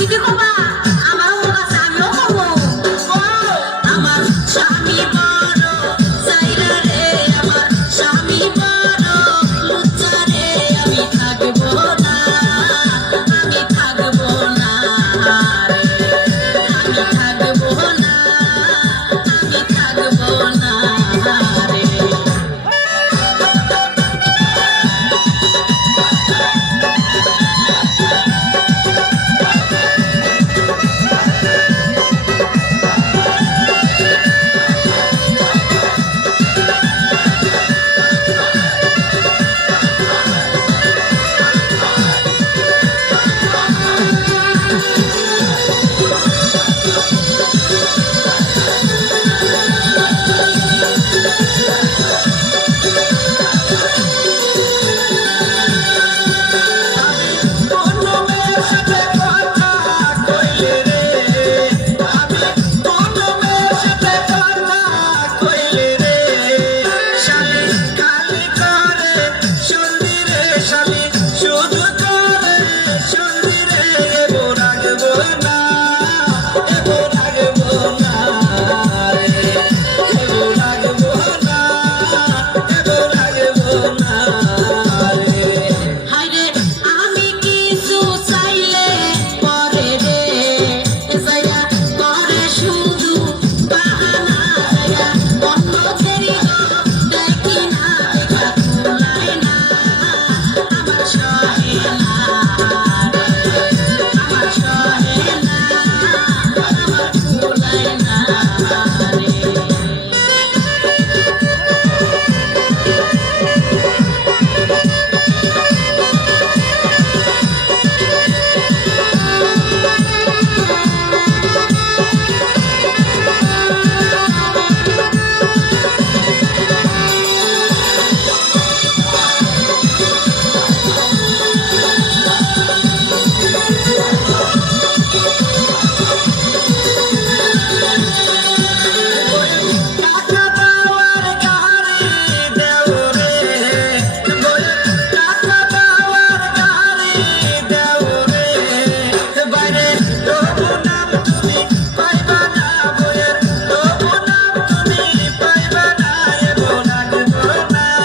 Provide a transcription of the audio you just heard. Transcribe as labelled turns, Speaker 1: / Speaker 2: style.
Speaker 1: 你别过来